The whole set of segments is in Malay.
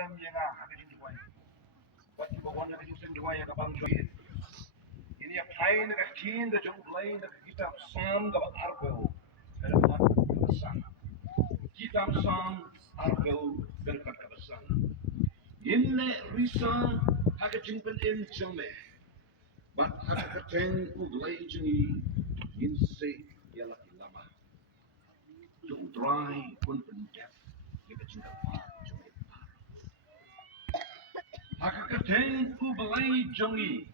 Muslim yang ada di dunia. Waktu bawa nak jumpa dunia yang abang join. Ini apa yang nak kian dah jumpa lain nak kitab Sam dapat arbel. Dapat kebesan. Kitab Sam arbel dapat kebesan. Ini risau hak jumpa jome. Bat hak keteng ulai jengi. Inse ialah lama. Jom dry pun pendek. Kita cinta par jome. Hak keteng ulai jengi.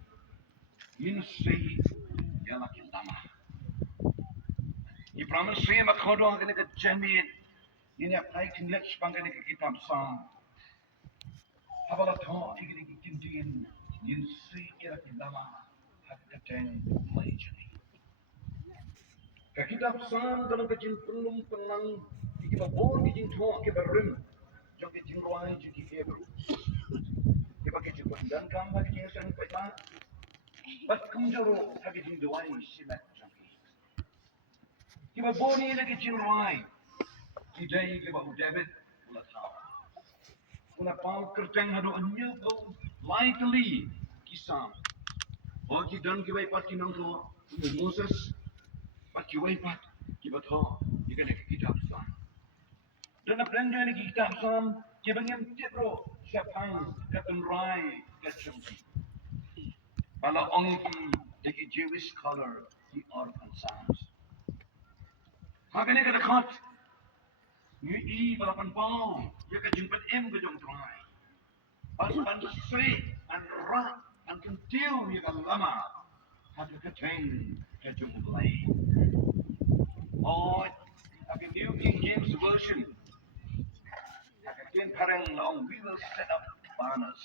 Inse ialah lama. Ibrahim saya makhodong kena kejamit. Ini apa yang kita sepangkan ke kitab Sam. Apalah thon ini kintin. Inse ialah lama. Hak keteng ulai jengi. Kitab Sam dalam kejin pelum pelang kita bor kejin thok kita rim jom kejin ruai jadi Hebrew kita kejin dan kam lagi jingiaseng paidbah bat kumjoro lagi kejin duai silat jom kita bor ni lagi kejin ruai kita kita David ulah tahu ulah pau kerteng hadu anya go lightly kisam bagi dan kita pati nang tu Moses Pati waipat kibat ho jika nak kitab Sam. Dan apa yang jadi kitab Sam kita ngam tiro siapang katan rai kacungki. Kalau orang di Jewish scholar di Orphan Psalms. Hakane kada khat. Ni balapan pau ya kajumpat kajung rai. Pan sri an ra an kentiu ya lama. Hadu kaceng kajung lain. Oh, the New King James Version. Again, parang long, we will set up banners.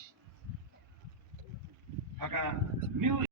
New